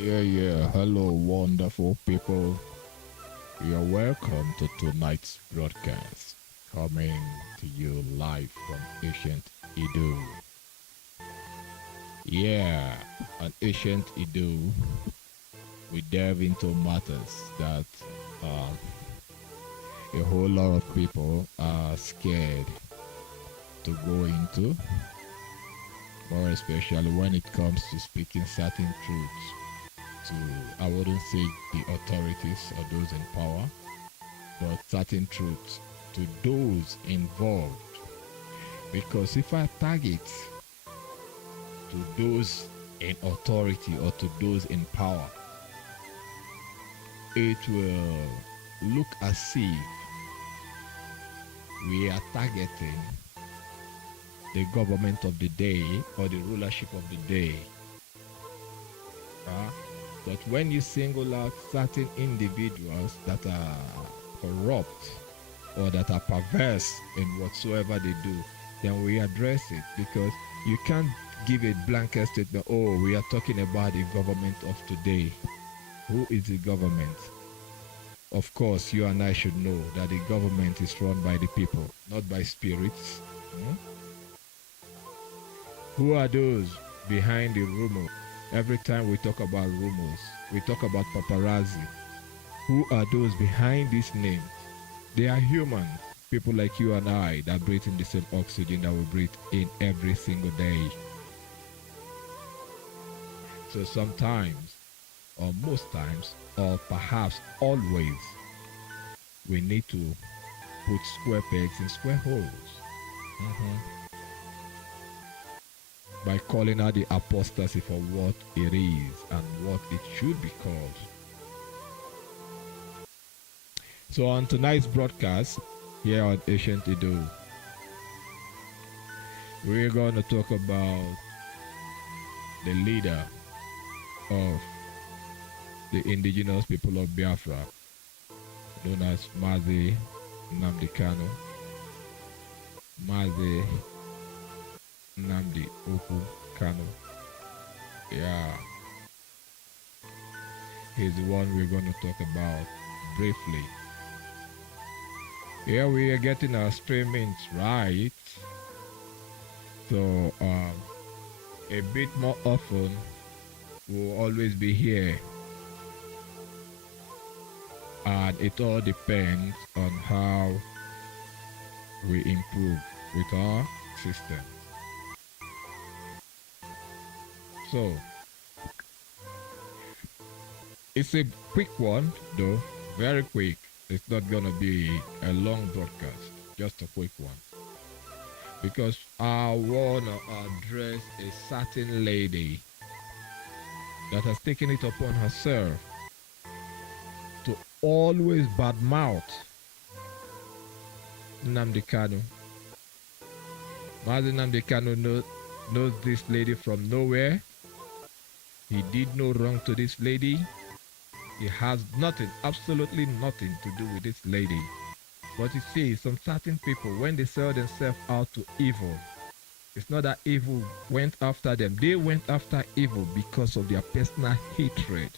Yeah. Hello, wonderful people. You're welcome to tonight's broadcast, coming to you live from ancient Edo. Yeah, on ancient Edo, we delve into matters that um, a whole lot of people are scared to go into, more especially when it comes to speaking certain truths to, I wouldn't say the authorities or those in power, but certain truths to those involved. Because if I target to those in authority or to those in power, it will look as if we are targeting the government of the day or the rulership of the day. Uh, but when you single out certain individuals that are corrupt or that are perverse in whatsoever they do, then we address it, because you can't give a blanket statement, oh, we are talking about the government of today. Who is the government? Of course, you and I should know that the government is run by the people, not by spirits. Hmm? Who are those behind the rumor? Every time we talk about rumors, we talk about paparazzi. Who are those behind these names? They are humans, people like you and I that breathe in the same oxygen that we breathe in every single day. So sometimes, or most times, or perhaps always, we need to put square pegs in square holes. By calling out the apostasy for what it is and what it should be called. So on tonight's broadcast here on Ancient Edo, we're going to talk about the leader of the indigenous people of Biafra, known as Mazi Nnamdi Kanu. Mazi Nnamdi Kanu. Yeah. He's the one we're going to talk about briefly. Here we are getting our streamings right. So a bit more often we'll always be here. And it all depends on how we improve with our system. So it's a quick one though, very quick. It's not gonna be a long broadcast, just a quick one. Because I wanna address a certain lady that has taken it upon herself to always badmouth Nnamdi Kanu. Mazi Nnamdi Kanu knows this lady from nowhere. He did no wrong to this lady. He has nothing, absolutely nothing to do with this lady. But you see, some certain people, when they sell themselves out to evil, it's not that evil went after them. They went after evil because of their personal hatred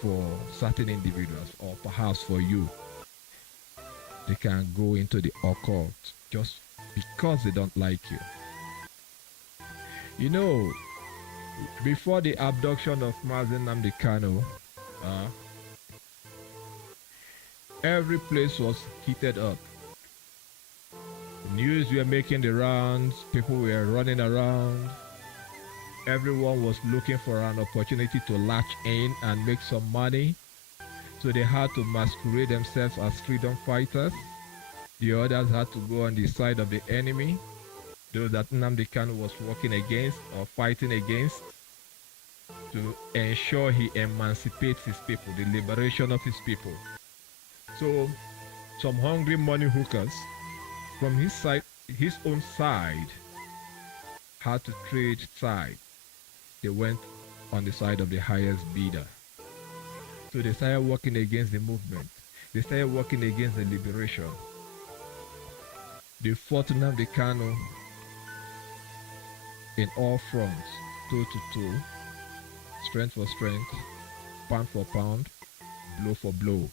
for certain individuals, or perhaps for you. They can go into the occult just because they don't like you. You know, before the abduction of Mazi Nnamdi Kanu, every place was heated up. News were making the rounds, people were running around. Everyone was looking for an opportunity to latch in and make some money. So they had to masquerade themselves as freedom fighters. The others had to go on the side of the enemy, those that Nnamdi Kanu was working against or fighting against, to ensure he emancipates his people, the liberation of his people. So some hungry money hookers from his own side, had to trade sides. They went on the side of the highest bidder. So they started working against the movement. They started working against the liberation. They fought Nnamdi Kanu in all fronts, toe to toe. strength for strength, pound for pound, blow for blow.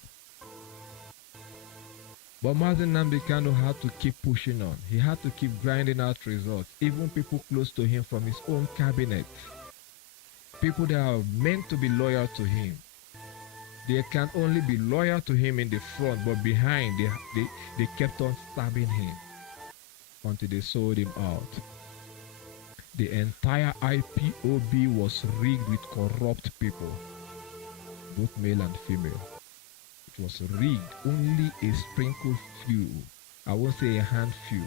But Mazi Nnamdi Kanu had to keep pushing on. He had to keep grinding out results. Even people close to him from his own cabinet, people that are meant to be loyal to him, they can only be loyal to him in the front, but behind they kept on stabbing him until they sold him out. The entire IPOB was rigged with corrupt people, both male and female. It was rigged. Only a sprinkle few, I won't say a hand few.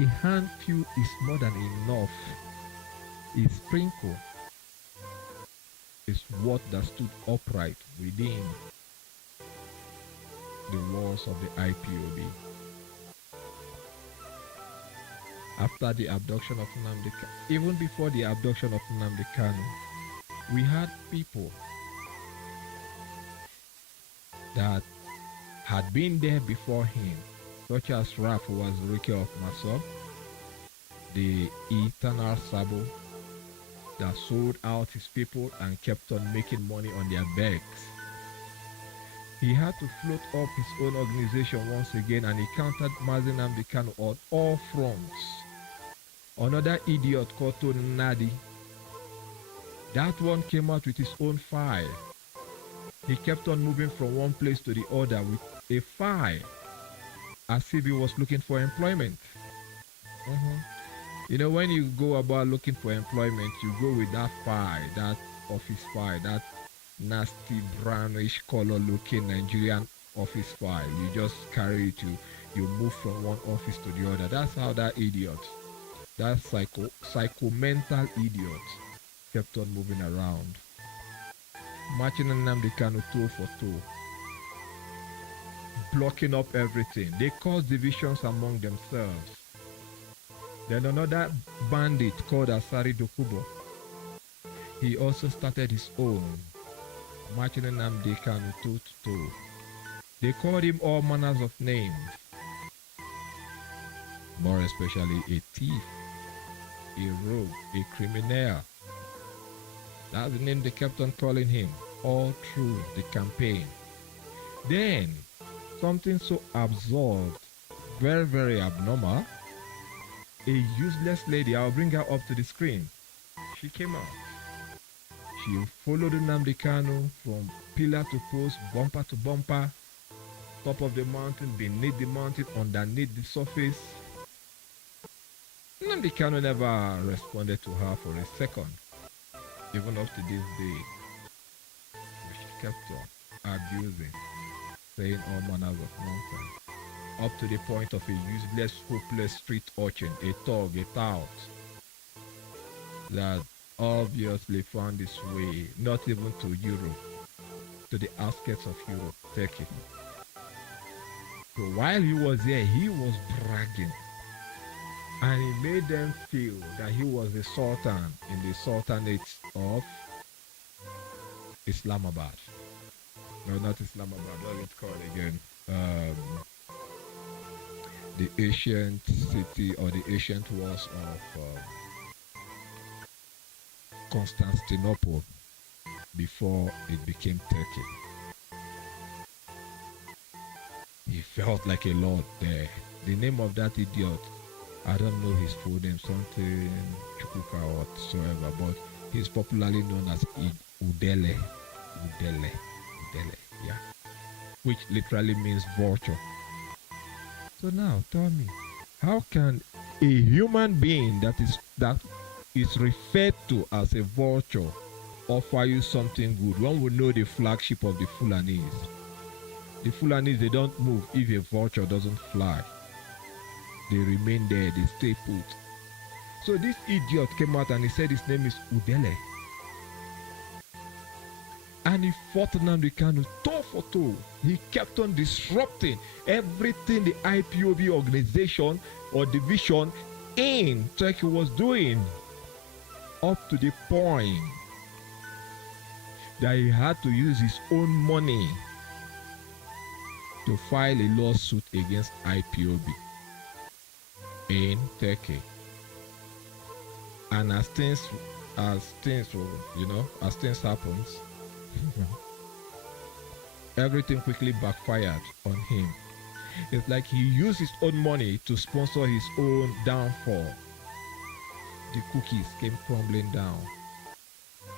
A hand few is more than enough. A sprinkle is what that stood upright within the walls of the IPOB. After the abduction of Nnamdi Kanu, even before the abduction of Nnamdi Kanu, we had people that had been there before him, such as Raf, who was Rike of Maso, the eternal Sabo that sold out his people and kept on making money on their backs. He had to float up his own organization once again, and he countered Mazi Nnamdi Kanu on all fronts. Another idiot called Nnamdi, that one came out with his own file. He kept on moving from one place to the other with a file, as if he was looking for employment. You know, when you go about looking for employment, you go with that file, that office file, that nasty brownish color looking Nigerian office file. You just carry it, you move from one office to the other. That's how that idiot, that psycho-mental idiot, kept on moving around, marching Nnamdi Kanu toe for toe, blocking up everything. They caused divisions among themselves. Then another bandit called Asari Dokubo, he also started his own, marching Nnamdi Kanu toe to toe. They called him all manners of names, more especially a thief, a rogue, a criminal. That's the name they kept on calling him all through the campaign. Then, something so absurd, very, very abnormal, a useless lady, I'll bring her up to the screen. She came out. She followed Nnamdi Kanu from pillar to post, bumper to bumper, top of the mountain, beneath the mountain, underneath the surface. Nnamdi Kanu never responded to her for a second, even up to this day. She kept on abusing, saying all manners of nonsense, up to the point of a useless, hopeless street urchin, a thug, a tout, that obviously found its way not even to Europe, to the outskirts of Europe, Turkey. So while he was there, he was bragging, and he made them feel that he was the Sultan in the Sultanate of Islamabad. No, not Islamabad, what is it called again? The ancient city or the ancient walls of Constantinople before it became Turkey. He felt like a lord there. The name of that idiot, I don't know his full name, something Chukuka or whatsoever, but he's popularly known as Udele. Udele, yeah. Which literally means vulture. So now tell me, how can a human being that is referred to as a vulture offer you something good? One would know the flagship of the Fulanis. The Fulanis, they don't move if a vulture doesn't fly. They remain there, they stay put. So this idiot came out and he said his name is Udele. And he fought Nnamdi Kanu toe for toe. He kept on disrupting everything the IPOB organization or division in Turkey was doing, up to the point that he had to use his own money to file a lawsuit against IPOB in Turkey. And as things as things will, as things happens, everything quickly backfired on him. It's like he used his own money to sponsor his own downfall. The cookies came crumbling down.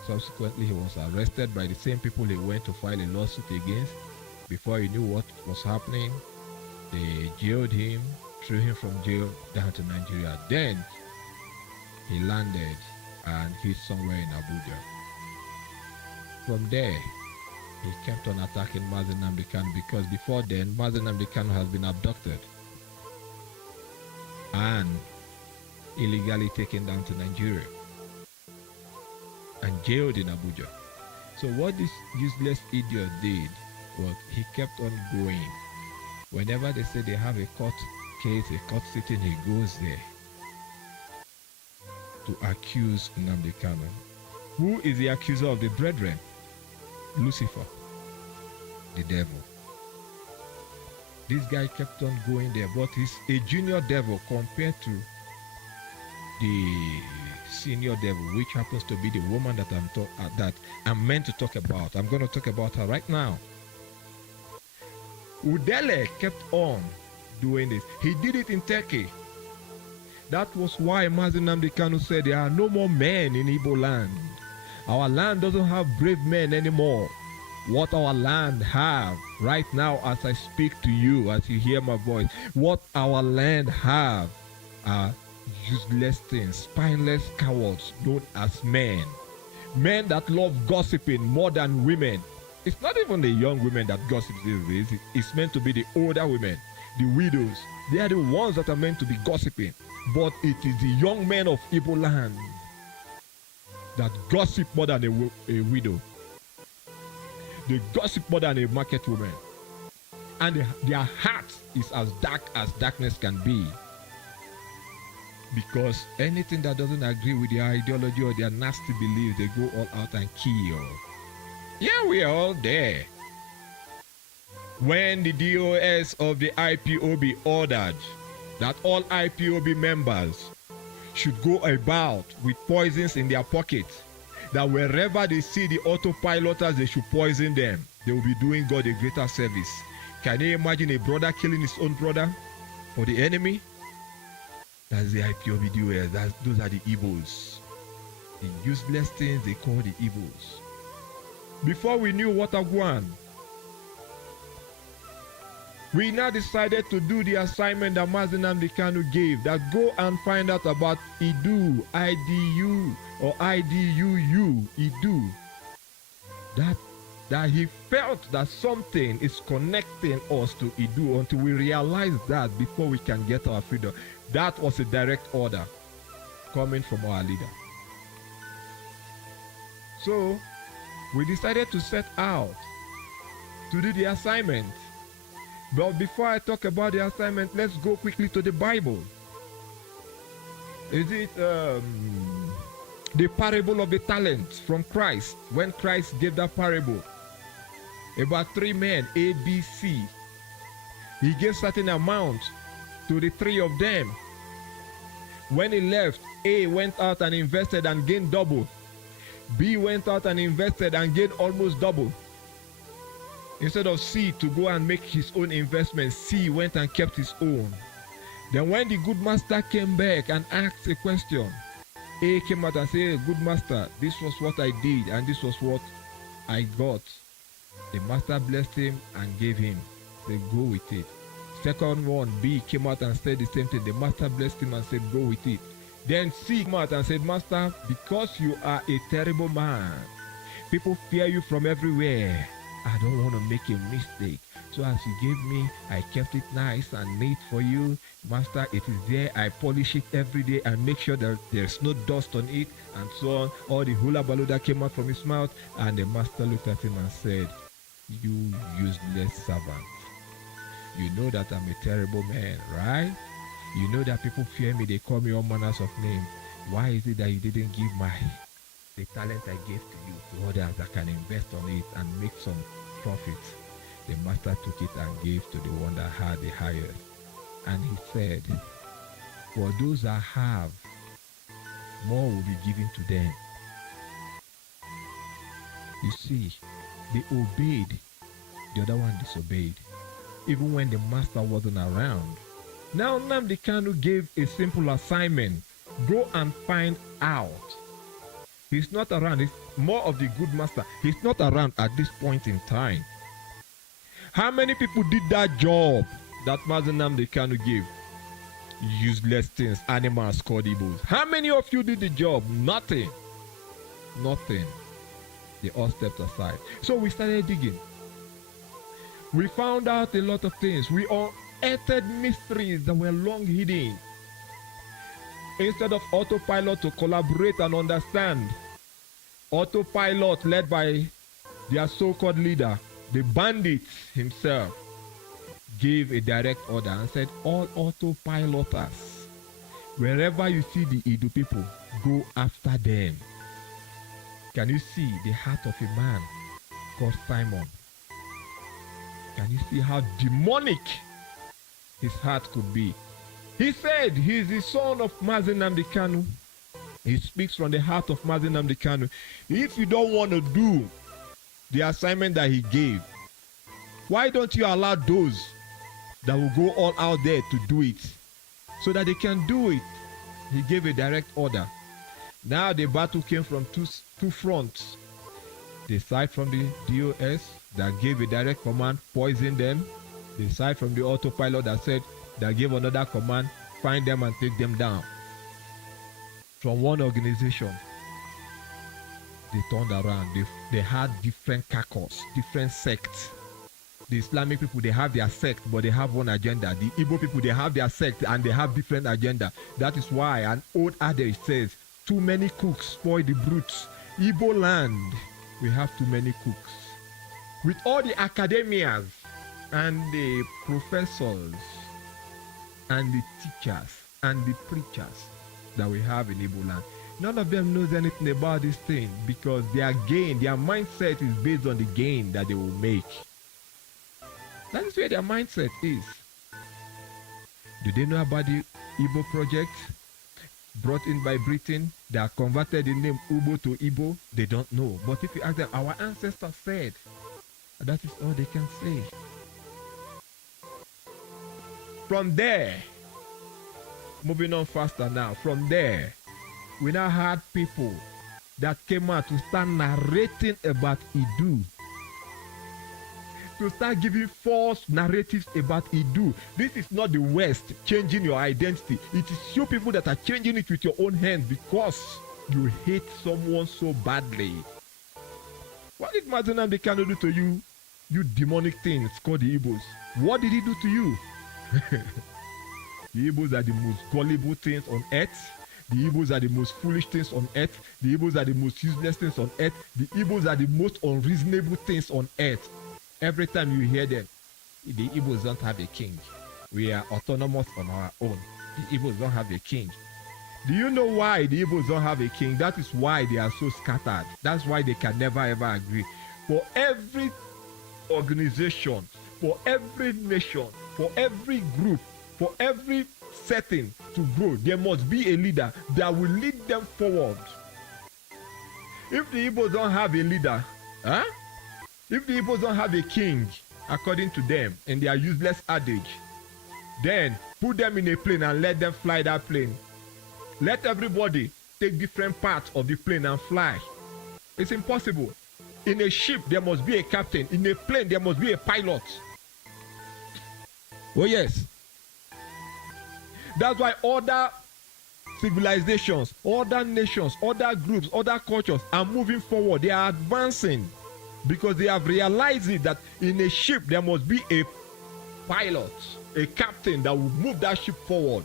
Subsequently, he was arrested by the same people he went to file a lawsuit against. Before he knew what was happening, they jailed him, threw him from jail down to Nigeria. Then he landed and hid somewhere in Abuja. From there, he kept on attacking Mazi Nnamdi Kanu because before then, Mazi Nnamdi Kanu has been abducted and illegally taken down to Nigeria and jailed in Abuja. So what this useless idiot did was he kept on going. Whenever they say they have a court case, a court sitting, he goes there to accuse Nnamdi Kanu. Who is the accuser of the brethren? Lucifer, the devil. This guy kept on going there, but he's a junior devil compared to the senior devil, which happens to be the woman that I'm meant to talk about. I'm going to talk about her right now. Udele kept on doing this. He did it in Turkey. That was why Mazi Nnamdi Kanu said there are no more men in Igbo land. Our land doesn't have brave men anymore. What our land have right now as I speak to you, as you hear my voice, what our land have are useless things, spineless cowards known as men. Men that love gossiping more than women. It's not even the young women that gossip these days. It's meant to be the older women, the widows. They are the ones that are meant to be gossiping. But it is the young men of Igbo land that gossip more than a widow. They gossip more than a market woman. And their heart is as dark as darkness can be. Because anything that doesn't agree with their ideology or their nasty beliefs, they go all out and kill. Yeah, we are all there. When the DOS of the IPOB ordered that all IPOB members should go about with poisons in their pockets, that wherever they see the autopiloters, they should poison them. They will be doing God a greater service. Can you imagine a brother killing his own brother for the enemy? That's the IPOB DOS. Those are the evils. The useless things they call the evils. Before we knew what a one, we now decided to do the assignment that Mazi Nnamdi Kanu gave, that go and find out about Idu, IDU, or IDUU, Idu. That he felt that something is connecting us to Idu until we realize that before we can get our freedom. That was a direct order coming from our leader. So, we decided to set out to do the assignment. But before I talk about the assignment, let's go quickly to the Bible. Is it the parable of the talents from Christ? When Christ gave that parable about 3 men, A, B, C. He gave certain amount to the 3 of them. When he left, A went out and invested and gained double. B went out and invested and gained almost double. Instead of C to go and make his own investment, C went and kept his own. Then when the good master came back and asked a question, A came out and said, good master, this was what I did and this was what I got. The master blessed him and gave him. Said, go with it. Second one, B came out and said the same thing. The master blessed him and said, go with it. Then C came out and said, master, because you are a terrible man, people fear you from everywhere. I don't want to make a mistake. So as you gave me, I kept it nice and neat for you. Master, it is there. I polish it every day and make sure that there's no dust on it and so on. All the hula baloo came out from his mouth. And the master looked at him and said, you useless servant. You know that I'm a terrible man, right? You know that people fear me. They call me all manners of names. Why is it that you didn't give the talent I gave to you to others that can invest on it and make some profit? The master took it and gave to the one that had the highest. And he said, for those that have, more will be given to them. You see, they obeyed, the other one disobeyed, even when the master wasn't around. Now Nnamdi Kanu gave a simple assignment. Go and find out. He's not around. It's more of the good master. He's not around at this point in time. How many people did that job that Mazi Nnamdi Kanu gave? Useless things, animals called Igbos. How many of you did the job? Nothing. Nothing. They all stepped aside. So we started digging. We found out a lot of things. We unearthed mysteries that were long hidden. Instead of autopilot to collaborate and understand, autopilot led by their so-called leader, the bandit himself, gave a direct order and said, all autopiloters, wherever you see the Idu people, go after them. Can you see the heart of a man called Simon? Can you see how demonic his heart could be? He said he is the son of Mazi Nnamdi Kanu. He speaks from the heart of Mazi Nnamdi Kanu. If you don't want to do the assignment that he gave, why don't you allow those that will go all out there to do it so that they can do it? He gave a direct order. Now the battle came from two fronts. The side from the DOS that gave a direct command, poison them. The side from the autopilot that gave another command, find them and take them down. From one organization, they turned around. They had different caucus, different sects. The Islamic people, they have their sect, but they have one agenda. The Igbo people, they have their sect and they have different agenda. That is why an old adage says, too many cooks spoil the brutes. Igbo land, we have too many cooks. With all the academias and the professors and the teachers and the preachers that we have in Igbo land, none of them knows anything about this thing because their mindset is based on the gain that they will make. That is where their mindset is. Do they know about the Igbo project brought in by Britain that converted the name Ubo to Igbo? They don't know. But if you ask them, our ancestors said, that is all they can say. From there, moving on faster now, from there, we now had people that came out to start narrating about Idu, to start giving false narratives about Idu. This is not the West changing your identity. It is you people that are changing it with your own hands because you hate someone so badly. What did Mazi Nnamdi Kanu do to you? You demonic things called the Igbos. What did he do to you? The Igbos are the most gullible things on earth. The Igbos are the most foolish things on earth. The Igbos are the most useless things on earth. The Igbos are the most unreasonable things on earth. Every time you hear them, the Igbos don't have a king. We are autonomous on our own. The Igbos don't have a king. Do you know why the Igbos don't have a king? That is why they are so scattered. That's why they can never ever agree. For every organization, for every nation, for every group, for every setting to grow, there must be a leader that will lead them forward. If the Igbos don't have a leader, if the Igbos don't have a king, according to them, in their useless adage, then put them in a plane and let them fly that plane. Let everybody take different parts of the plane and fly. It's impossible. In a ship, there must be a captain. In a plane, there must be a pilot. Oh yes. That's why other civilizations, other nations, other groups, other cultures are moving forward. They are advancing because they have realized it, that in a ship there must be a pilot, a captain that will move that ship forward.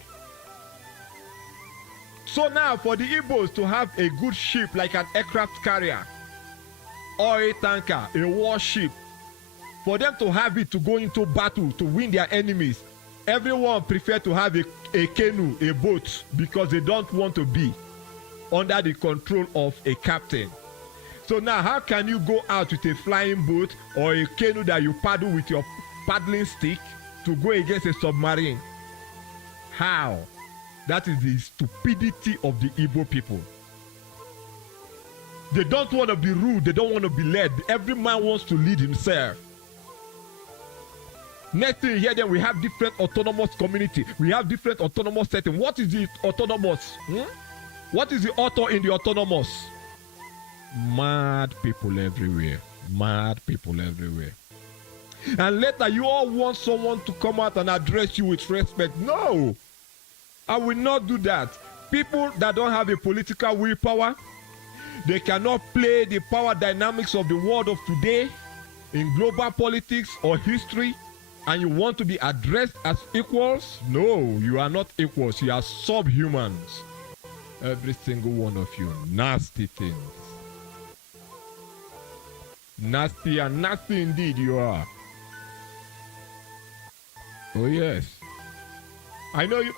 So now for the Igbos to have a good ship like an aircraft carrier or a tanker, a warship, for them to have it to go into battle to win their enemies, everyone prefer to have a canoe, a boat, because they don't want to be under the control of a captain. So now how can you go out with a flying boat or a canoe that you paddle with your paddling stick to go against a submarine? How? That is the stupidity of the Igbo people. They don't want to be ruled. They don't want to be led. Every man wants to lead himself. Next thing you hear them, we have different autonomous community. We have different autonomous setting. What is the autonomous? What is the author in the autonomous? Mad people everywhere. Mad people everywhere. And later you all want someone to come out and address you with respect. No, I will not do that. People that don't have a political willpower, they cannot play the power dynamics of the world of today in global politics or history, and you want to be addressed as equals? No, you are not equals. You are subhumans. Every single one of you. Nasty things. Nasty and nasty indeed you are. Oh yes. I know you.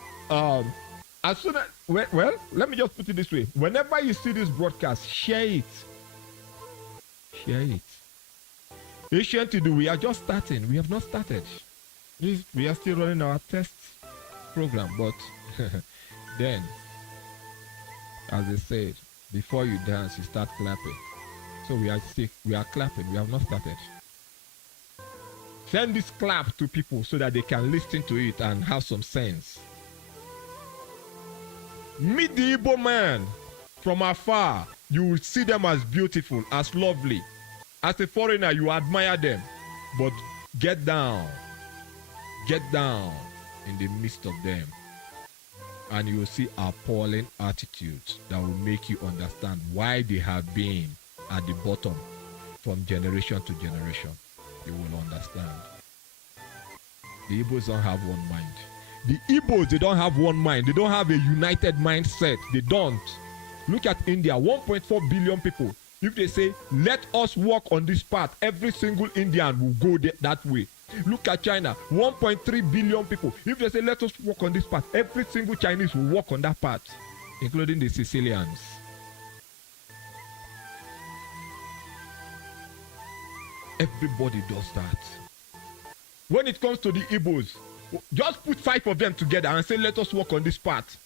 As soon as, well, let me just put it this way. Whenever you see this broadcast, share it. Share it. Ancient to do, we are just starting. We have not started. We are still running our test program, but then, as they said, before you dance, you start clapping. So we are clapping. We have not started. Send this clap to people so that they can listen to it and have some sense. Meet the Igbo man from afar. You will see them as beautiful, as lovely. As a foreigner, you admire them. But get down in the midst of them, and you will see appalling attitudes that will make you understand why they have been at the bottom from generation to generation. You will understand. The Igbos don't have one mind. The Igbos, they don't have one mind. They don't have a united mindset. They don't. Look at India, 1.4 billion people. If they say, let us walk on this path, every single Indian will go that way. Look at China, 1.3 billion people. If they say, let us walk on this path, every single Chinese will walk on that path, including the Sicilians. Everybody does that. When it comes to the Igbos, just put 5 of them together and say, let us walk on this path.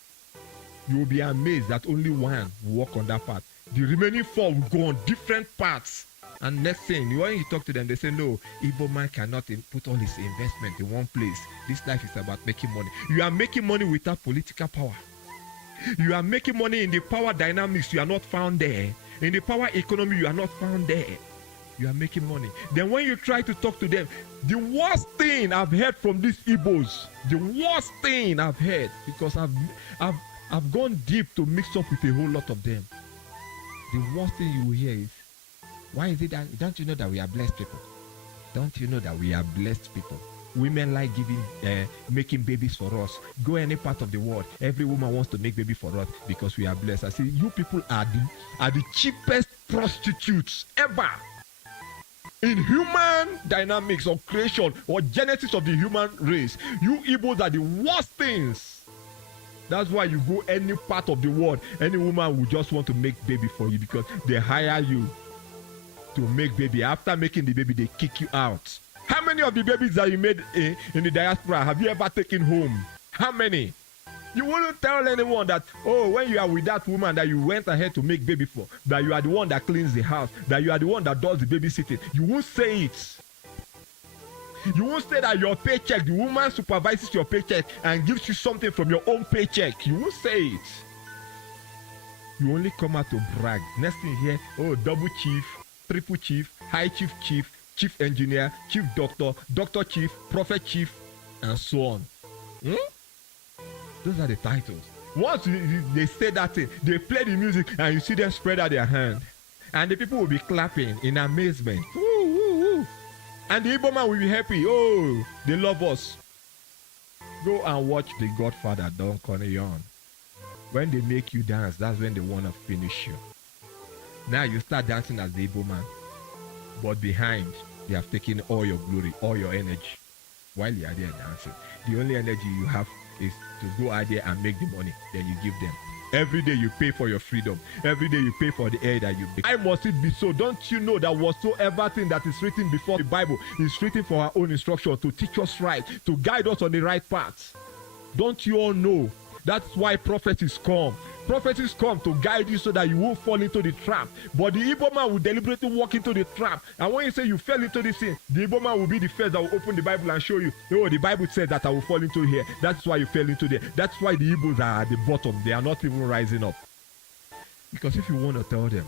You will be amazed that only one will walk on that path. The remaining 4 will go on different paths. And next thing, when you talk to them, they say, no, Igbo man cannot put all his investment in one place. This life is about making money. You are making money without political power. You are making money in the power dynamics. You are not found there. In the power economy, you are not found there. You are making money. Then when you try to talk to them, the worst thing I've heard from these Igbos, the worst thing I've heard, because I've gone deep to mix up with a whole lot of them. The worst thing you will hear is, why is it that, don't you know that we are blessed people? Don't you know that we are blessed people? Women like making babies for us. Go any part of the world, every woman wants to make baby for us because we are blessed. I say, you people are the cheapest prostitutes ever. In human dynamics of creation or genesis of the human race, you Igbos are the worst things. That's why you go any part of the world, any woman will just want to make baby for you because they hire you to make baby. After making the baby, they kick you out. How many of the babies that you made in the diaspora have you ever taken home? How many? You wouldn't tell anyone that, oh, when you are with that woman that you went ahead to make baby for, that you are the one that cleans the house, that you are the one that does the babysitting. You won't say it. You won't say that your paycheck, the woman supervises your paycheck and gives you something from your own paycheck. You won't say it. You only come out to brag. Next thing you hear, oh, double chief, triple chief, high chief, chief engineer, chief doctor, doctor chief, prophet chief, and so on. Those are the titles. Once they say that thing, they play the music and you see them spread out their hand. And the people will be clapping in amazement. Woo, woo, woo. And the Igbo man will be happy. Oh, they love us. Go and watch The Godfather, Don Corleone. When they make you dance, that's when they want to finish you. Now you start dancing as the Igbo man. But behind, they have taken all your glory, all your energy. While you are there dancing, the only energy you have is to go out there and make the money. Then you give them. Every day you pay for your freedom. Every day you pay for the air that you breathe. Why must it be so? Don't you know that whatsoever thing that is written before the Bible is written for our own instruction, to teach us right, to guide us on the right path? Don't you all know That's why prophecies come. Prophecies come to guide you so that you won't fall into the trap. But the Igbo man will deliberately walk into the trap. And when you say you fell into this sin, the Igbo man will be the first that will open the Bible and show you, oh, the Bible said that I will fall into here. That's why you fell into there. That's why the Igbos are at the bottom. They are not even rising up. Because if you want to tell them,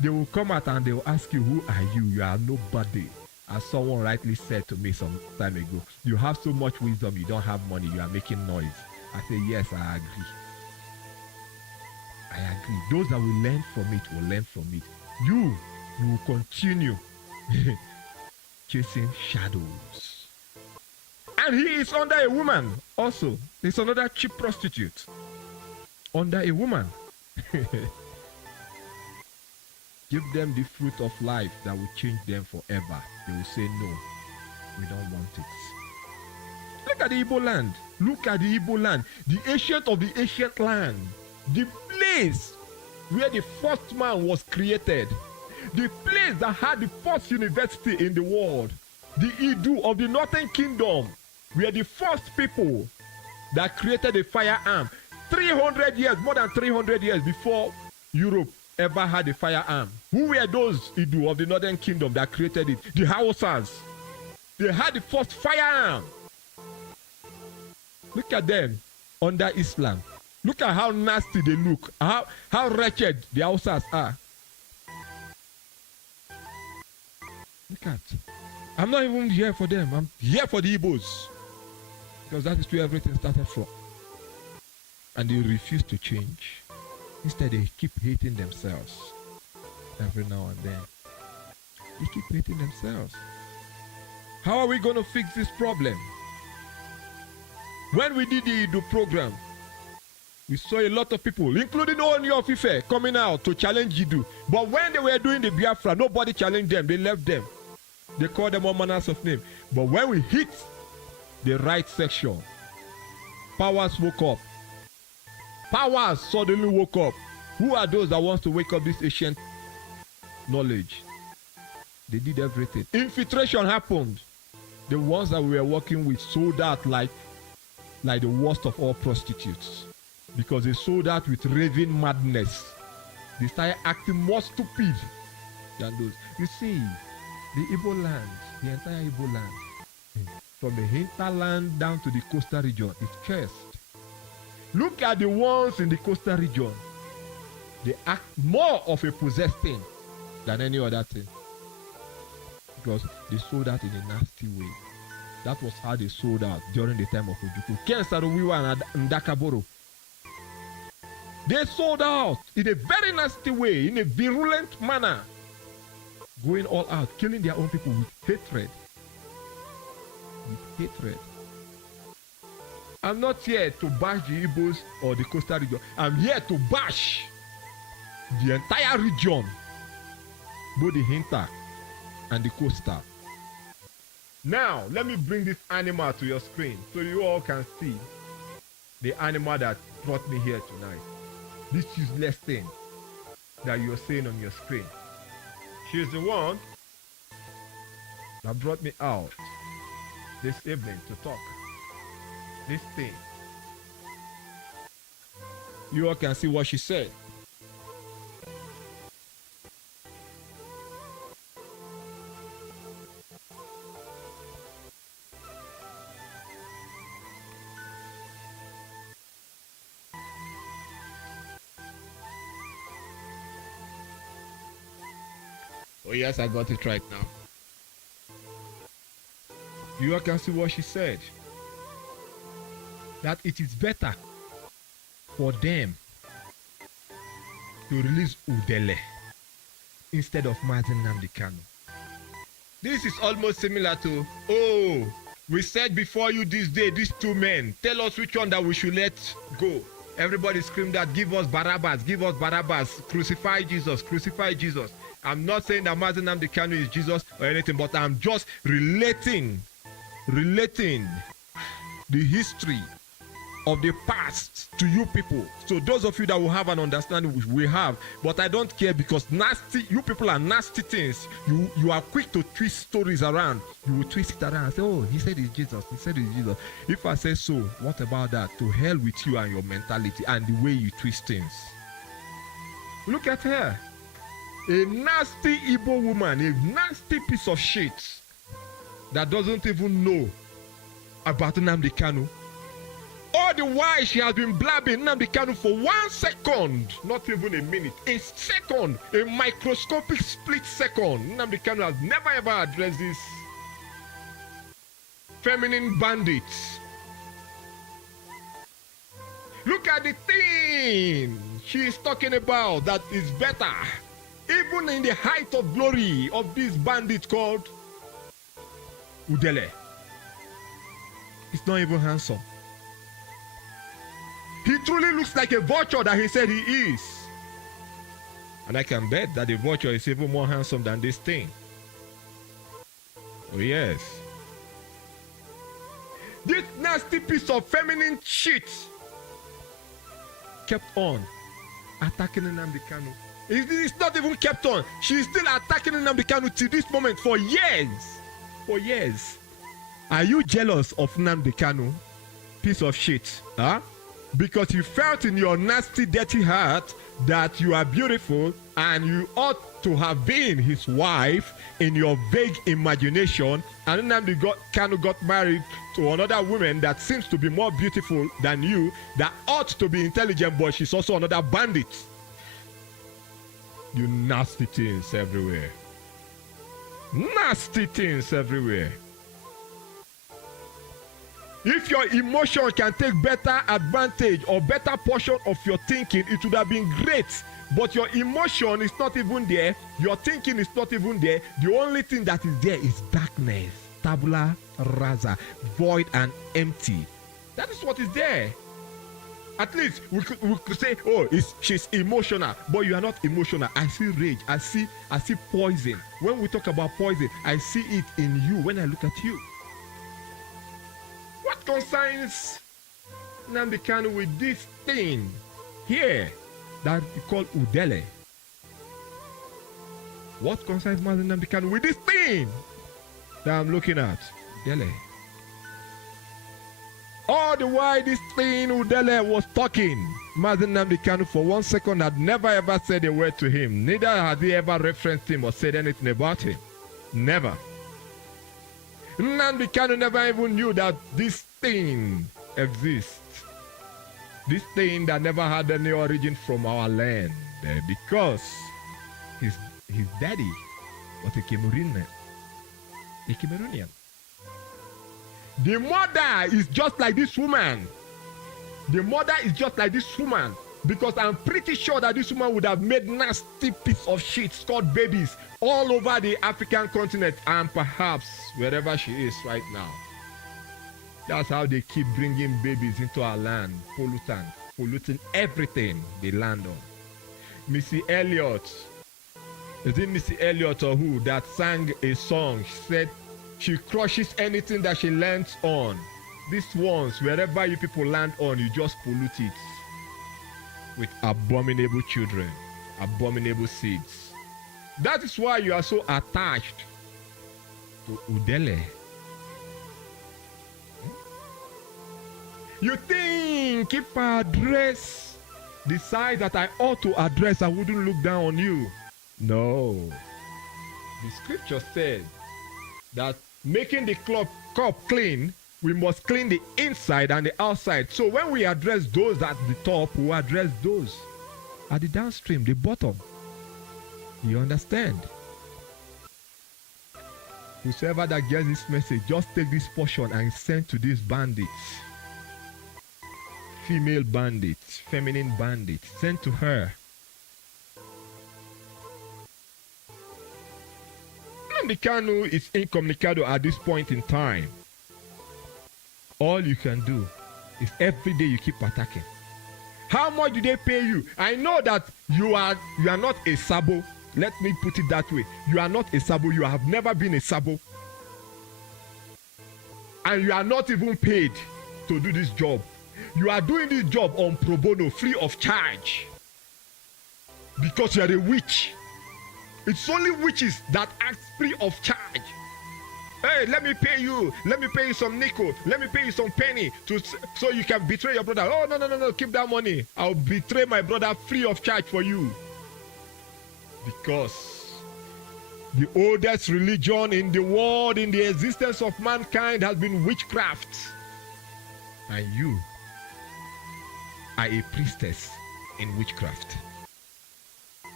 they will come out and they will ask you, who are you? You are nobody. As someone rightly said to me some time ago, you have so much wisdom, you don't have money, you are making noise. I say, yes, I agree. I agree. Those that will learn from it will learn from it. You will continue chasing shadows. And he is under a woman also. It's another cheap prostitute. Under a woman. Give them the fruit of life that will change them forever. They will say, no, we don't want it. Look at the Igbo land. Look at the Igbo land. The ancient of the ancient land. The place where the first man was created. The place that had the first university in the world. The Idu of the Northern Kingdom were the first people that created a firearm. 300 years, more than 300 years before Europe ever had a firearm. Who were those Idu of the Northern Kingdom that created it? The Hausas. They had the first firearm. Look at them under Islam. Look at how nasty they look. How wretched the Hausas are. Look at. I'm not even here for them. I'm here for the Igbos. Because that is where everything started from. And they refuse to change. Instead, they keep hating themselves. Every now and then. They keep hating themselves. How are we going to fix this problem? When we did the Idu program, we saw a lot of people, including Oni of Ife, coming out to challenge Idu. But when they were doing the Biafra, nobody challenged them. They left them. They called them all manners of names. But when we hit the right section, powers woke up. Powers suddenly woke up. Who are those that wants to wake up this ancient knowledge? They did everything. Infiltration happened. The ones that we were working with sold out like the worst of all prostitutes. Because they sold out with raving madness. They started acting more stupid than those. You see, the Igbo land, the entire Igbo land, from the hinterland down to the coastal region, is cursed. Look at the ones in the coastal region. They act more of a possessed thing than any other thing. Because they sold out in a nasty way. That was how they sold out during the time of Ojuku. Ken Saruwiwa and Ndakaboro. They sold out in a very nasty way, in a virulent manner. Going all out, killing their own people with hatred. With hatred. I'm not here to bash the Igbos or the coastal region. I'm here to bash the entire region. Both the hinter and the coastal. Now, let me bring this animal to your screen so you all can see the animal that brought me here tonight. This useless thing that you're seeing on your screen. She's the one that brought me out this evening to talk. This thing. You all can see what she said. Oh yes, I got it right now. You all can see what she said. That it is better for them to release Udele instead of Mazi Nnamdi Kanu. This is almost similar to, oh, we said before you this day, these two men, tell us which one that we should let go. Everybody screamed that, give us Barabbas, crucify Jesus, crucify Jesus. I'm not saying that Mazi Nnamdi Kanu is Jesus or anything, but I'm just relating the history of the past to you people. So those of you that will have an understanding, which we have, but I don't care, because you people are nasty things. You are quick to twist stories around. You will twist it around and say, oh, he said it's Jesus, he said it's Jesus. If I say so, what about that? To hell with you and your mentality and the way you twist things. Look at her. A nasty Igbo woman, a nasty piece of shit that doesn't even know about Nnamdi Kanu. All the while she has been blabbing Nnamdi Kanu for 1 second, not even a minute, a second, a microscopic split second. Nnamdi Kanu has never ever addressed this feminine bandit. Look at the thing she is talking about that is better. Even in the height of glory of this bandit called Udele. He's not even handsome. He truly looks like a vulture that he said he is. And I can bet that the vulture is even more handsome than this thing. Oh yes. This nasty piece of feminine shit kept on attacking Nnamdi Kanu. It's not even kept on. She's still attacking Nnamdi Kanu to this moment for years. For years. Are you jealous of Nnamdi Kanu? Piece of shit. Huh? Because you felt in your nasty, dirty heart that you are beautiful and you ought to have been his wife in your vague imagination, and Nnamdi Kanu got married to another woman that seems to be more beautiful than you, that ought to be intelligent, but she's also another bandit. You nasty things everywhere. Nasty things everywhere. If your emotion can take better advantage or better portion of your thinking, it would have been great. But your emotion is not even there. Your thinking is not even there. The only thing that is there is darkness. Tabula rasa, void and empty. That is what is there. At least we could say, oh, she's emotional, but you are not emotional. I see rage. I see poison. When we talk about poison, I see it in you when I look at you. What concerns Nnamdi Kanu with this thing here that we call Udele? What concerns Mazi Nnamdi Kanu with this thing that I'm looking at? Udele. All the while this thing Udele was talking, Mazi Nnamdi Kanu for 1 second had never ever said a word to him. Neither had he ever referenced him or said anything about him. Never. Nnamdi Kanu never even knew that this thing exists. This thing that never had any origin from our land, because his daddy was a Cameroonian. The mother is just like this woman. The mother is just like this woman, because I'm pretty sure that this woman would have made nasty piece of shit called babies all over the African continent and perhaps wherever she is right now. That's how they keep bringing babies into our land, polluting everything they land on. Missy Elliott, is it Missy Elliott or who, that sang a song? She said she crushes anything that she lands on. These ones, wherever you people land on, you just pollute it with abominable children, abominable seeds. That is why you are so attached to Udele. You think if I address the side that I ought to address, I wouldn't look down on you? No. The scripture said that making the cup clean, we must clean the inside and the outside. So when we address those at the top, we address those at the downstream, the bottom. You understand? Whosoever that gets this message, just take this portion and send to these bandits. Female bandits, feminine bandits, send to her. Nnamdi Kanu is incommunicado at this point in time. All you can do is every day you keep attacking. How much do they pay you? I know that you are not a sabo. Let me put it that way. You are not a sabo. You have never been a sabo. And you are not even paid to do this job. You are doing this job on pro bono, free of charge, because you are a witch. It's only witches that act free of charge. Hey, let me pay you. Let me pay you some nickel. Let me pay you some penny so you can betray your brother. Oh, no. Keep that money. I'll betray my brother free of charge for you. Because the oldest religion in the world, in the existence of mankind, has been witchcraft. And you are a priestess in witchcraft.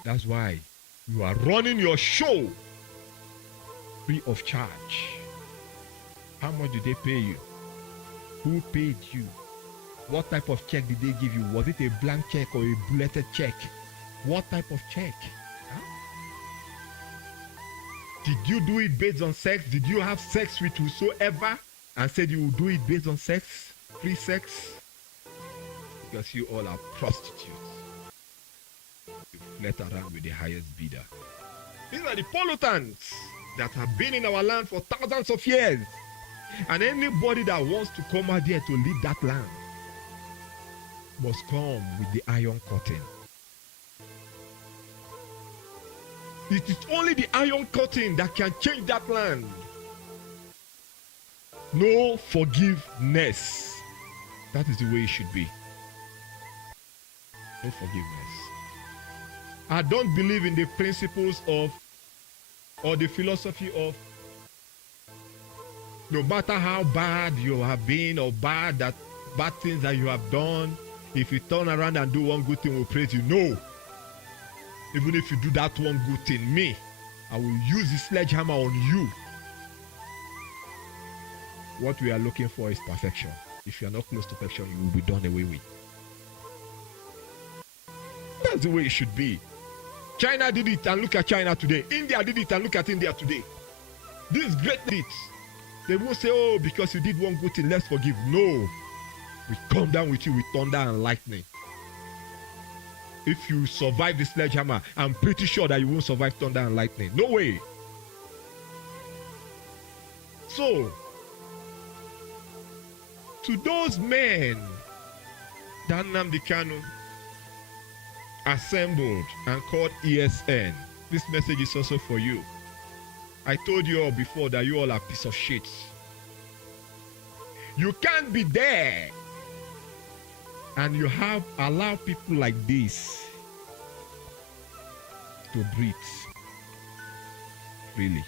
That's why you are running your show free of charge. How much did they pay you? Who paid you? What type of check did they give you? Was it a blank check or a bulleted check? What type of check? Huh? Did you do it based on sex? Did you have sex with whosoever and said you will do it based on sex? Free sex? Because you all are prostitutes. You flirt around with the highest bidder. These are the pollutants that have been in our land for thousands of years. And anybody that wants to come out there to lead that land must come with the iron curtain. It is only the iron curtain that can change that land. No forgiveness. That is the way it should be. No forgiveness. I don't believe in the principles of or the philosophy of no matter how bad you have been or bad things that you have done, if you turn around and do one good thing, we'll praise you. No. Even if you do that one good thing, me, I will use the sledgehammer on you. What we are looking for is perfection. If you are not close to perfection, you will be done away with. That's the way it should be. China did it and look at China today. India did it and look at India today. These great deeds. They won't say, oh, because you did one good thing, let's forgive. No. We come down with you with thunder and lightning. If you survive the sledgehammer, I'm pretty sure that you won't survive thunder and lightning. No way. So, to those men that Nnamdi Kanu assembled and called ESN, this message is also for you. I told you all before that you all are piece of shit. You can't be there and you have allowed people like this to breathe. Really.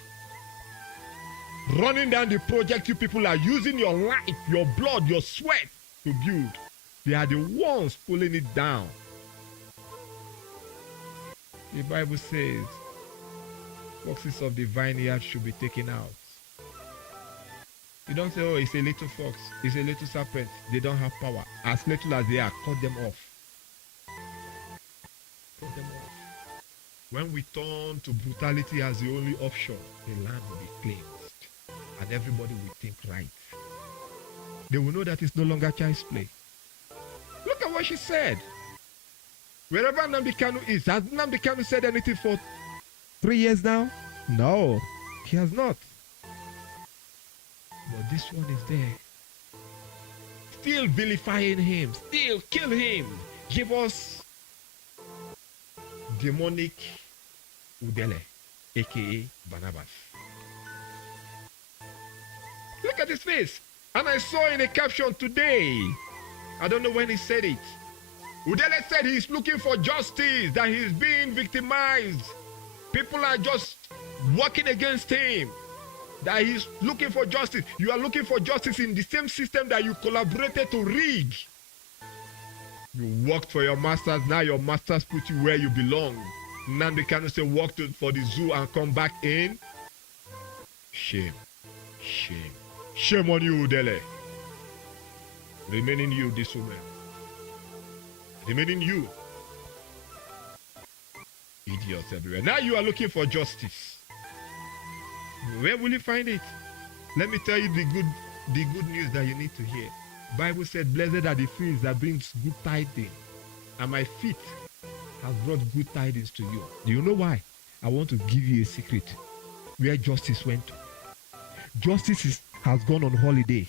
Running down the project, you people are using your life, your blood, your sweat to build. They are the ones pulling it down. The Bible says foxes of the vineyard should be taken out. You don't say, oh, it's a little fox, it's a little serpent. They don't have power. As little as they are, cut them off. Cut them off. When we turn to brutality as the only option, the land will be cleansed. And everybody will think right. They will know that it's no longer child's play. Look at what she said. Wherever Nnamdi Kanu is, has Nnamdi Kanu said anything for 3 years now? No, he has not. But this one is there. Still vilifying him, still kill him. Give us demonic Udele, aka Barnabas. Look at his face. And I saw in a caption today, I don't know when he said it. Udele said he's looking for justice, that he's being victimized. People are just working against him. That he's looking for justice. You are looking for justice in the same system that you collaborated to rig. You worked for your masters, now your masters put you where you belong. Nnamdi Kanu say walk for the zoo and come back in. Shame. Shame. Shame on you, Udele. Remaining you, this woman. Remaining you. Idiots everywhere. Now you are looking for justice. Where will you find it? Let me tell you the good news that you need to hear. Bible said, blessed are the feet that brings good tidings, and my feet has brought good tidings to you. Do you know why? I want to give you a secret where justice went to. Justice has gone on holiday.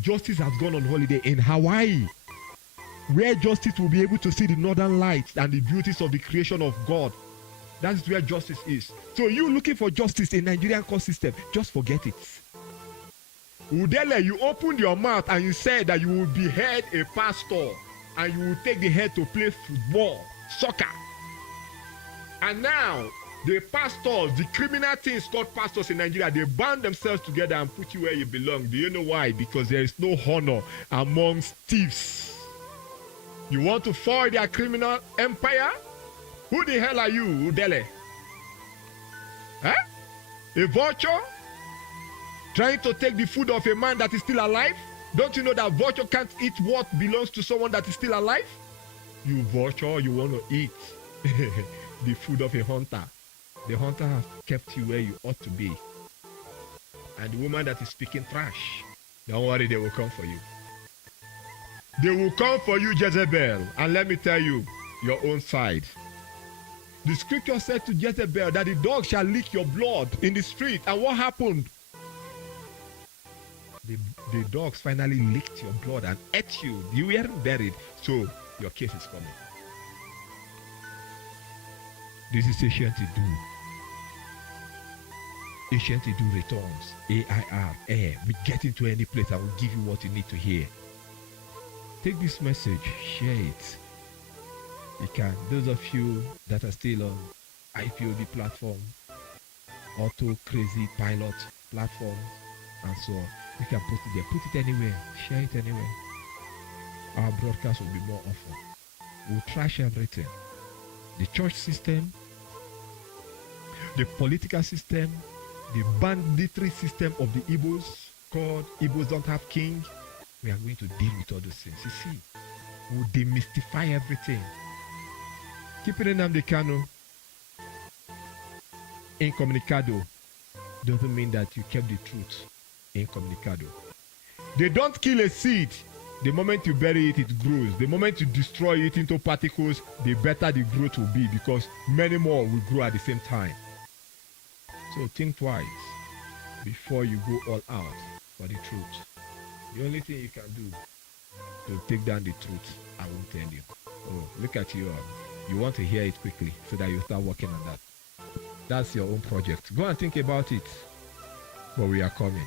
Justice has gone on holiday in Hawaii, where justice will be able to see the northern lights and the beauties of the creation of God. That is where justice is. So you looking for justice in Nigerian court system, just forget it. Udele, you opened your mouth and you said that you will behead a pastor and you will take the head to play football, soccer. And now, the pastors, the criminal things called pastors in Nigeria, they band themselves together and put you where you belong. Do you know why? Because there is no honor amongst thieves. You want to foil their criminal empire? Who the hell are you, Udele? Huh? A vulture? Trying to take the food of a man that is still alive? Don't you know that vulture can't eat what belongs to someone that is still alive? You vulture, you want to eat the food of a hunter. The hunter has kept you where you ought to be. And the woman that is speaking trash, don't worry, they will come for you. They will come for you, Jezebel. And let me tell you, your own side. The scripture said to Jezebel that the dog shall lick your blood in the street. And what happened? The dogs finally licked your blood and ate you. You weren't buried, so your case is coming. This is Ancient Idu. Ancient Idu returns. A.I.R. We get into any place and we'll give you what you need to hear. Take this message, share it. You can. Those of you that are still on IPOB platform, Auto Crazy Pilot platform, and so on, you can put it there. Put it anywhere. Share it anywhere. Our broadcast will be more often. We'll trash everything. The church system, the political system, the banditry system of the Igbos, called Igbos don't have king. We are going to deal with all those things. You see, we'll demystify everything. Keeping Nnamdi Kanu incommunicado doesn't mean that you kept the truth incommunicado. They don't kill a seed. The moment you bury it, it grows. The moment you destroy it into particles, the better the growth will be, because many more will grow at the same time. So think twice before you go all out for the truth. The only thing you can do to take down the truth, I won't tell you. Oh, look at you. You want to hear it quickly so that you start working on that. That's your own project. Go and think about it. But we are coming.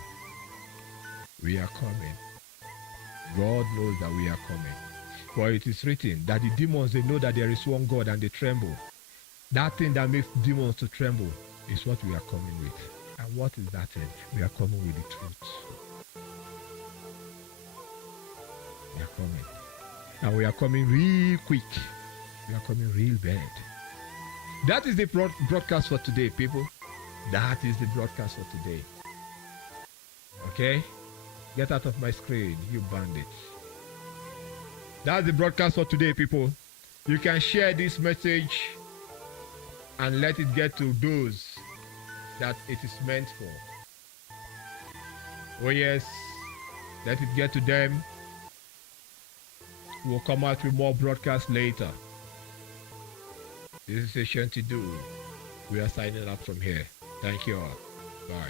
We are coming. God knows that we are coming. For it is written that the demons, they know that there is one God and they tremble. That thing that makes demons to tremble is what we are coming with. And what is that thing? We are coming with the truth. We are coming. And we are coming real quick. We are coming real bad. That is the broadcast for today, people. That is the broadcast for today. Okay? Get out of my screen, you bandits. That's the broadcast for today, people. You can share this message and let it get to those that it is meant for. Oh yes, let it get to them. We'll come out with more broadcasts later. This is Ancient Idu. We are signing up from here. Thank you all. Bye.